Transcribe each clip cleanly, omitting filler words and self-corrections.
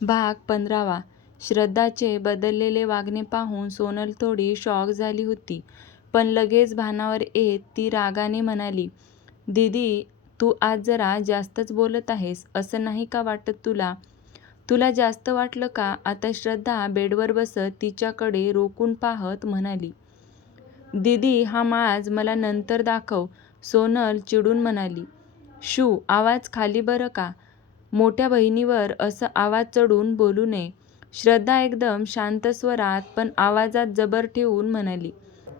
भाग 15. श्रद्धाचे बदललेले वागणे पाहून सोनल थोडी शॉक झाली होती. पण लगेच भानावर येत ती रागाने म्हणाली, "दीदी, तू आज जरा जास्तच बोलत आहेस. असं नाही का वाटत तुला? तुला जास्त वाटलं का? आता श्रद्धा बेडवर बसत तिच्याकडे रोखून पाहत म्हणाली, "दीदी, हा माज मला नंतर दाखव." सोनल चिडून म्हणाली, "शू, आवाज खाली बरं का. मोठ्या बहिणीवर असं आवाज चढून बोलू नये." श्रद्धा एकदम शांत स्वरात पण आवाजात जबर ठेवून म्हणाली,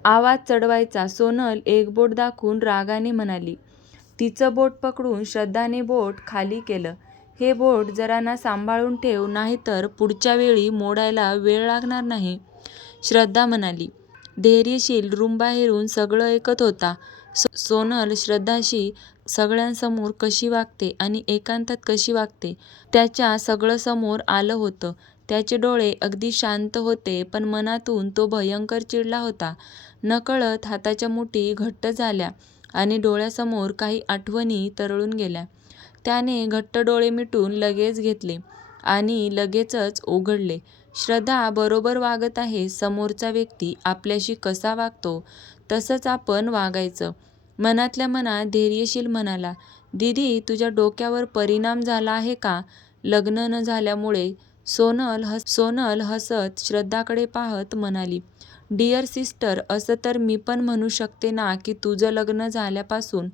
"आवाज चढवायचा." सोनल एक बोट दाखवून रागाने म्हणाली. तिचं बोट पकडून श्रद्धाने बोट खाली केलं. "हे बोट जरा ना सांभाळून ठेव, नाहीतर पुढच्या वेळी मोडायला वेळ लागणार नाही." श्रद्धा म्हणाली. धैर्यशील रूमबाहेरून सगळं ऐकत होता. सोनल श्रद्धाशी सगळ्यांसमोर कशी वागते आणि एकांतात कशी वागते त्याच्या सगळं समोर आलं होतं. त्याचे डोळे अगदी शांत होते, पण मनातून तो भयंकर चिडला होता. नकळत हाताच्या मुठी घट्ट झाल्या आणि डोळ्यासमोर काही आठवणी तरळून गेल्या. त्याने घट्ट डोळे मिटून लगेच घेतले आणि लगेचच उघडले. श्रद्धा बरोबर वागत आहे. समोरचा व्यक्ती आपल्याशी कसा वागतो तसंच आपण वागायचं. मनातल्या मनात धैर्यशील म्हणाला, "दीदी, तुझ्या डोक्यावर परिणाम झाला आहे का लग्न न झाल्यामुळे?" सोनल हसत श्रद्धाकडे पाहत म्हणाली, "डिअर सिस्टर, असं तर मी पण म्हणू शकते ना की तुझं लग्न झाल्यापासून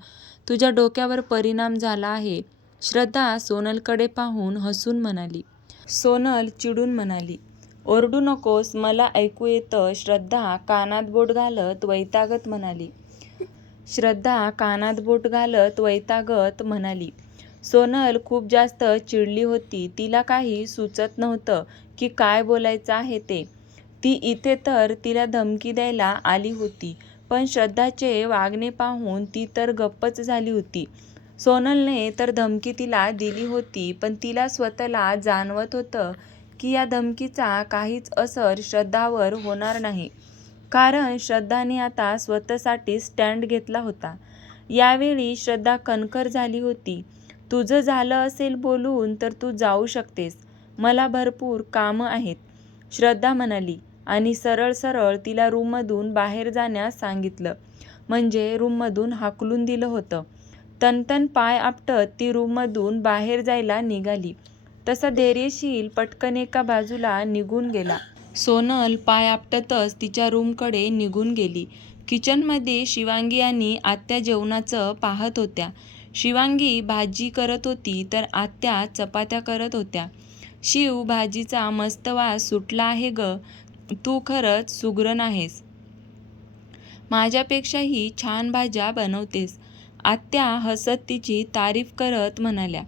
तुझ्या डोक्यावर परिणाम झाला आहे." श्रद्धा सोनलकडे पाहून हसून म्हणाली. सोनल चिडून म्हणाली, "ओरडू नकोस, मला ऐकू येतं." श्रद्धा कानात बोट घालत वैतागत म्हणाली. सोनल खूप जास्त चिडली होती. तिला काही सुचत नव्हतं की काय बोलायचं आहे ते. ती इथे तर तिला धमकी द्यायला आली होती, पण श्रद्धाचे वागणे पाहून ती तर गप्पच झाली होती. सोनलने तर धमकी तिला दिली होती, पण तिला स्वतःला जाणवत होतं की या धमकीचा काहीच असर श्रद्धावर होणार नाही, कारण श्रद्धाने आता स्वतःसाठी स्टँड घेतला होता. यावेळी श्रद्धा कणखर झाली होती. "तुझं झालं असेल बोलून तर तू जाऊ शकतेस. मला भरपूर कामं आहेत." श्रद्धा म्हणाली आणि सरळ सरळ तिला रूममधून बाहेर जाण्यास सांगितलं, म्हणजे रूममधून हाकलून दिलं होतं. तनतन पाय आपटत ती रूममधून बाहेर जायला निघाली तसा धैर्यशील पटकन एका बाजूला निघून गेला. सोनल पाय आपटतच तिच्या रूमकडे निघून गेली. किचनमध्ये शिवांगी आणि आत्या जेवणाचं पाहत होत्या. शिवांगी भाजी करत होती तर आत्या चपात्या करत होत्या. "शिव, भाजीचा मस्त वास सुटला आहे ग. तू खरंच सुगरण आहेस. माझ्यापेक्षाही छान भाज्या बनवतेस." आत्या हसत तिची तारीफ करत म्हणाल्या.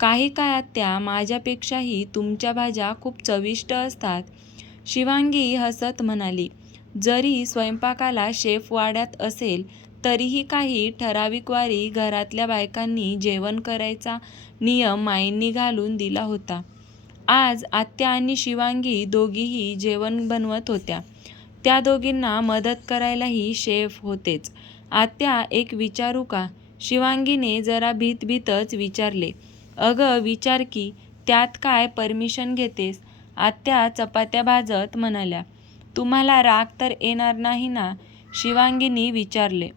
"काही काय आत्या, माझ्यापेक्षाही तुमच्या भाज्या खूप चविष्ट असतात." शिवांगी हसत म्हणाली. "जरी स्वयंपाकाला शेफ वाड्यात असेल तरीही काही ठराविक वारी घरातल्या बायकांनी जेवण करायचा नियम माईंनी घालून दिला होता." आज आत्या आणि शिवांगी दोघीही जेवण बनवत होत्या. त्या दोघींना मदत करायलाही शेफ होतेच. "आत्या, एक विचारू का?" शिवांगीने जरा भीतच विचारले. "अगं, विचार की, त्यात काय परमिशन घेतेस?" आत्या चपात्या भाजत म्हणाल्या. "तुम्हाला राग तर येणार नाही ना?" शिवांगीने विचारले.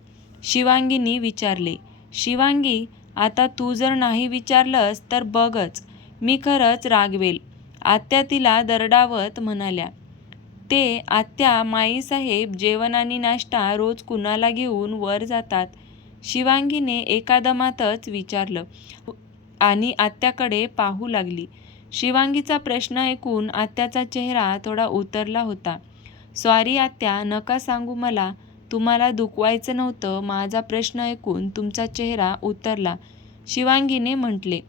"शिवांगी, आता तू जर नाही विचारलंस तर बघच, मी खरंच रागवेल." आत्या तिला दरडावत म्हणाल्या. "ते आत्या, माईसाहेब जेवण आणि नाश्ता रोज कुणाला घेऊन वर जातात?" शिवांगीने एका दमातच विचारलं आणि आत्याकडे पाहू लागली. शिवांगीचा प्रश्न ऐकून आत्याचा चेहरा थोडा उतरला होता. "सॉरी आत्या, नका सांगू मला. तुम्हाला दुखवायचं नव्हतं." माझा प्रश्न ऐकून तुमचा चेहरा उतरला, शिवांगीने म्हटले.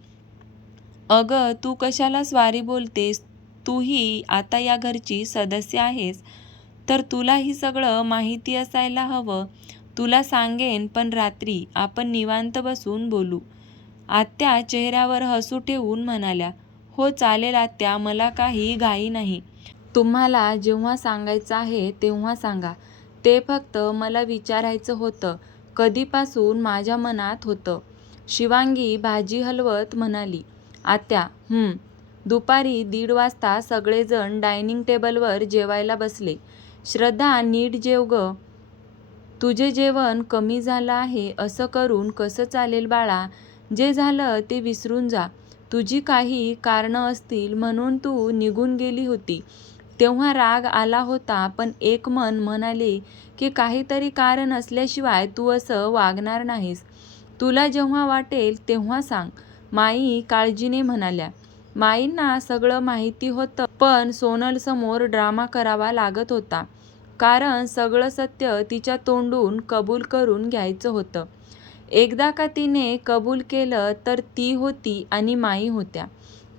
"अगं, तू कशाला स्वारी बोलतेस? तूही आता या घरची सदस्य आहेस, तर तुलाही सगळं माहिती असायला हवं. तुला सांगेन, पण रात्री आपण निवांत बसून बोलू." आत्या चेहऱ्यावर हसू ठेवून म्हणाल्या, "हो चालेल आत्या, मला काही घाई नाही. तुम्हाला जेव्हा सांगायचं आहे तेव्हा सांगा. ते फक्त मला विचारायचं होतं." "कधीपासून माझ्या मनात होतं." शिवांगी भाजी हलवत म्हणाली. "आत्या, दुपारी 1:30 वाजता सगळेजण डायनिंग टेबलवर जेवायला बसले. श्रद्धा, नीट जेव गं. तुझे जेवण कमी झालं आहे असं करून कसं चालेल बाळा. जे झालं ते विसरून जा. तुझी काही कारणं असतील म्हणून तू निघून गेली होती तेव्हा राग आला होता, पण एक मन म्हणाले की काहीतरी कारण असल्याशिवाय तू असं वागणार नाहीस. तुला जेव्हा वाटेल तेव्हा सांग. माई काळजीने म्हणाल्या. माईंना सगळं माहिती होतं, पण सोनलसमोर ड्रामा करावा लागत होता. कारण सगळं सत्य तिच्या तोंडून कबूल करून घ्यायचं होतं. एकदा का तिने कबूल केलं तर ती होती आणि माई होत्या.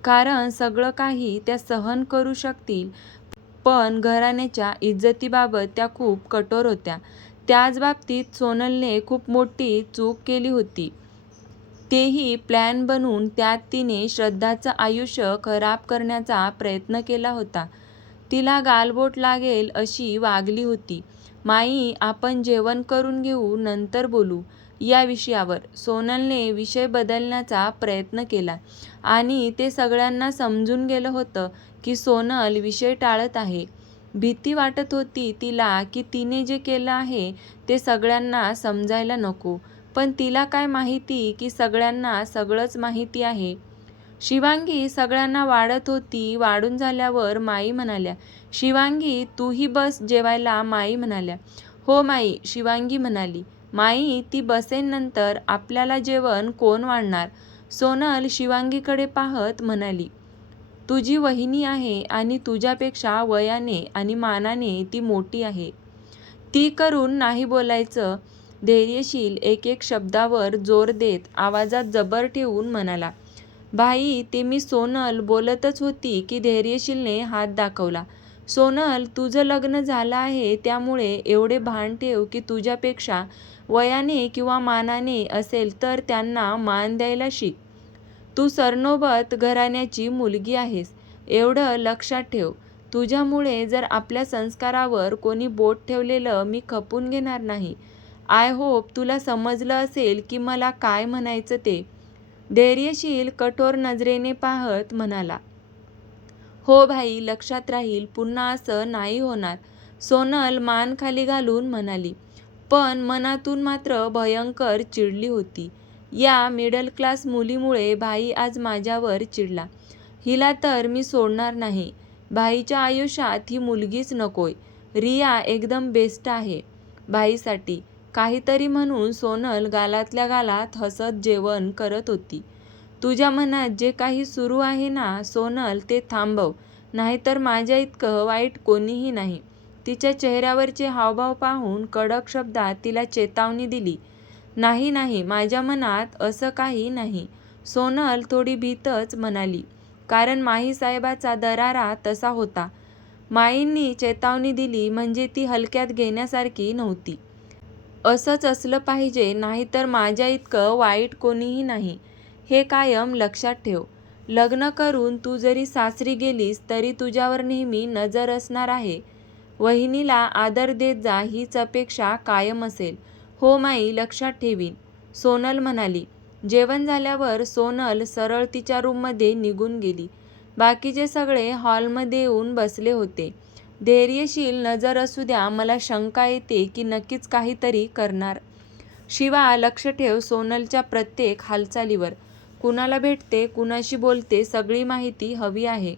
कारण सगळं काही त्या सहन करू शकतील, पण घराण्याच्या इज्जतीबाबत त्या खूप कठोर होत्या. त्याच बाबतीत सोनलने खूप मोठी चूक केली होती. तेही प्लॅन बनवून. त्यात तिने श्रद्धाचं आयुष्य खराब करण्याचा प्रयत्न केला होता. तिला गालबोट लागेल अशी वागली होती. माई, आपण जेवण करून घेऊ, नंतर बोलू या विषयावर. सोनलने विषय बदलण्याचा प्रयत्न केला आणि ते सगळ्यांना समजून गेलं होतं की सोनल विषय टाळत आहे. भीती वाटत होती तिला की तिने जे केलं आहे ते सगळ्यांना समजायला नको, पण तिला काय माहिती की सगळ्यांना सगळंच माहिती आहे. शिवांगी सगळ्यांना वाढत होती. वाढून झाल्यावर माई म्हणाल्या, शिवांगी तूही बस जेवायला. माई म्हणाल्या, हो माई. शिवांगी म्हणाली, माई ती बसेन नंतर, आपल्याला जेवण कोण वाढणार. सोनल शिवांगीकडे पाहत म्हणाली, तुझी वहिनी आहे आणि तुझ्यापेक्षा वयाने आणि मानाने ती मोठी आहे. ती करून नाही बोलायचं. धैर्यशील एक शब्दावर जोर देत आवाजात जबर ठेवून म्हणाला, भाई ते मी. सोनल बोलतच होती की धैर्यशीलने हात दाखवला. सोनल, तुझं लग्न झालं आहे त्यामुळे एवढे भान ठेव की तुझ्यापेक्षा वयाने किंवा मानाने असेल तर त्यांना मान द्यायला शिक. तू सरनोबत घराण्याची मुलगी आहेस, एवढं लक्षात ठेव. तुझ्यामुळे जर आपल्या संस्कारावर कोणी बोट ठेवलेलं मी खपून घेणार नाही. आय होप तुला समजलं असेल की मला काय म्हणायचं ते. धैर्यशील कठोर नजरेने पाहत म्हणाला, हो भाई, लक्षात राहील. पुन्हा असं नाही होणार. सोनल मान खाली घालून म्हणाली, पण मनातून मात्र भयंकर चिडली होती. या मिडल क्लास मुलीमुळे भाई आज माझ्यावर चिडला. हिला तर मी सोडणार नाही. भाईच्या आयुष्यात ही मुलगीच नकोय. रिया एकदम बेस्ट आहे भाईसाठी. काहीतरी म्हणून सोनल गालातल्या गालात हसत जेवण करत होती. तुझ्या मनात जे काही सुरू आहे ना सोनल, ते थांबव, नाहीतर माझ्या इतकं वाईट कोणीही नाही. तिच्या चेहऱ्यावरचे हावभाव पाहून कडक शब्दात तिला चेतावणी दिली. नाही नाही, माझ्या मनात असं काही नाही. सोनल थोडी भीतच म्हणाली, कारण माहीसाहेबाचा दरारा तसा होता. माईंनी चेतावणी दिली म्हणजे ती हलक्यात घेण्यासारखी नव्हती. असंच असलं पाहिजे, नाहीतर माझ्या इतकं वाईट कोणीही नाही. हे कायम लक्षात ठेव. लग्न करून तू जरी सासरी गेलीस तरी तुझ्यावर नेहमी नजर असणार आहे. वहिनीला आदर देत जा, हीच अपेक्षा कायम असेल. हो माई, लक्षात ठेवीन. सोनल म्हणाली. जेवण झाल्यावर सोनल सरळ तिच्या रूममध्ये निघून गेली. बाकीचे सगळे हॉलमध्ये येऊन बसले होते. धैर्यशील नजर असू द्या, मला शंका येते की नक्कीच काहीतरी करणार. शिवा, लक्ष ठेव सोनलच्या प्रत्येक हालचालीवर. कुणाला भेटते, कुणाशी बोलते, सगळी माहिती हवी आहे.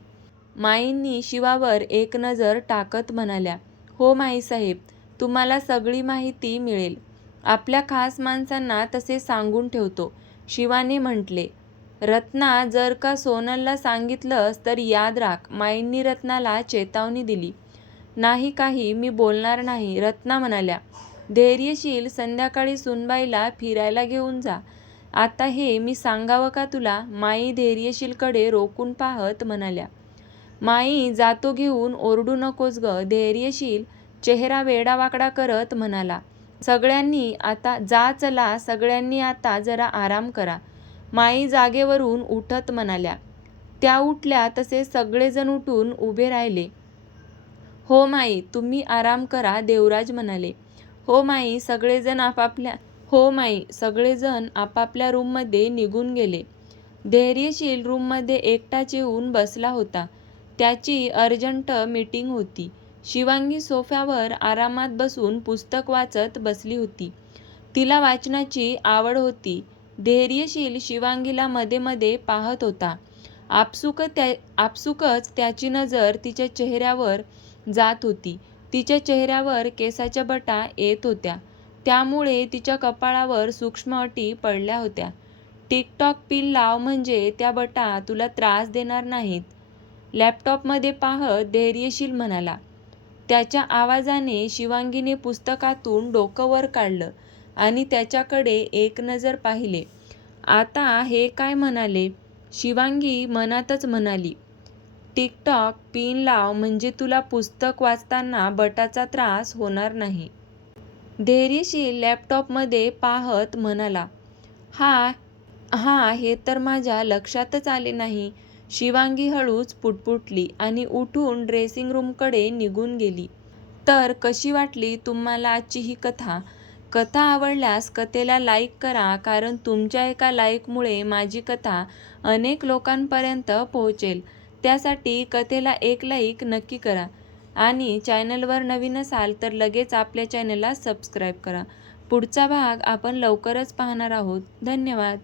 माईंनी शिवावर एक नजर टाकत म्हणाल्या, हो माईसाहेब, तुम्हाला सगळी माहिती मिळेल. आपल्या खास माणसांना तसे सांगून ठेवतो. शिवाने म्हटले. रत्ना, जर का सोनलला सांगितलंस तर याद राख. माईंनी रत्नाला चेतावणी दिली. नाही, काही मी बोलणार नाही, रत्ना म्हणाल्या. धैर्यशील, संध्याकाळी सुनबाईला फिरायला घेऊन जा. आता हे मी सांगावं का तुला. माई धैर्यशीलकडे रोखून पाहत म्हणाल्या. माई, जातो घेऊन, ओरडू नकोस ग. धैर्यशील चेहरा वेडावाकडा करत म्हणाला. सगळ्यांनी आता जा, चला सगळ्यांनी आता जरा आराम करा. माई जागेवरून उठत म्हणाल्या. त्या उठल्या तसे सगळेजण उठून उभे राहिले. हो माई, तुम्ही आराम करा, देवराज म्हणाले. हो माई, सगळेजण आपापल्या रूममध्ये निघून गेले. धैर्यशील रूममध्ये एकटाच येऊन बसला होता. त्याची अर्जंट मीटिंग होती. शिवांगी सोफ्यावर आरामात बसून पुस्तक वाचत बसली होती. तिला वाचनाची आवड होती. धैर्यशील शिवांगीला मध्ये मध्ये पाहत होता. आपसुकच त्याची नजर तिच्या चेहऱ्यावर जात होती. तिच्या चेहऱ्यावर केसाच्या बटा येत होत्या. त्यामुळे तिच्या कपाळावर सूक्ष्म अटी पडल्या होत्या. टिकटॉक पिन लाव म्हणजे त्या बटा तुला त्रास देणार नाहीत. लॅपटॉपमध्ये पाहत धैर्यशील म्हणाला. त्याच्या आवाजाने शिवांगीने पुस्तकातून डोकं वर काढलं आणि त्याच्याकडे एक नजर पाहिले. आता हे काय म्हणाले? शिवांगी मनातच म्हणाली. टिकटॉक पिन लाव म्हणजे तुला पुस्तक वाचताना बटाचा त्रास होणार नाही. धैर्यशील लॅपटॉपमध्ये पाहत म्हणाला. हे तर माझ्या लक्षातच आले नाही. शिवांगी हळूच पुटपुटली आणि उठून ड्रेसिंग रूमकडे निघून गेली. तर कशी वाटली तुम्हाला आजची ही कथा? कथा आवडल्यास कथेला लाईक करा, कारण तुमच्या एका लाईकमुळे माझी कथा अनेक लोकांपर्यंत पोहोचेल. त्यासाठी कथेला एक लाईक नक्की करा आणि चॅनलवर नवीन असाल तर लगेच आपल्या चॅनलला सबस्क्राईब करा. पुढचा भाग आपण लवकरच पाहणार आहोत. धन्यवाद.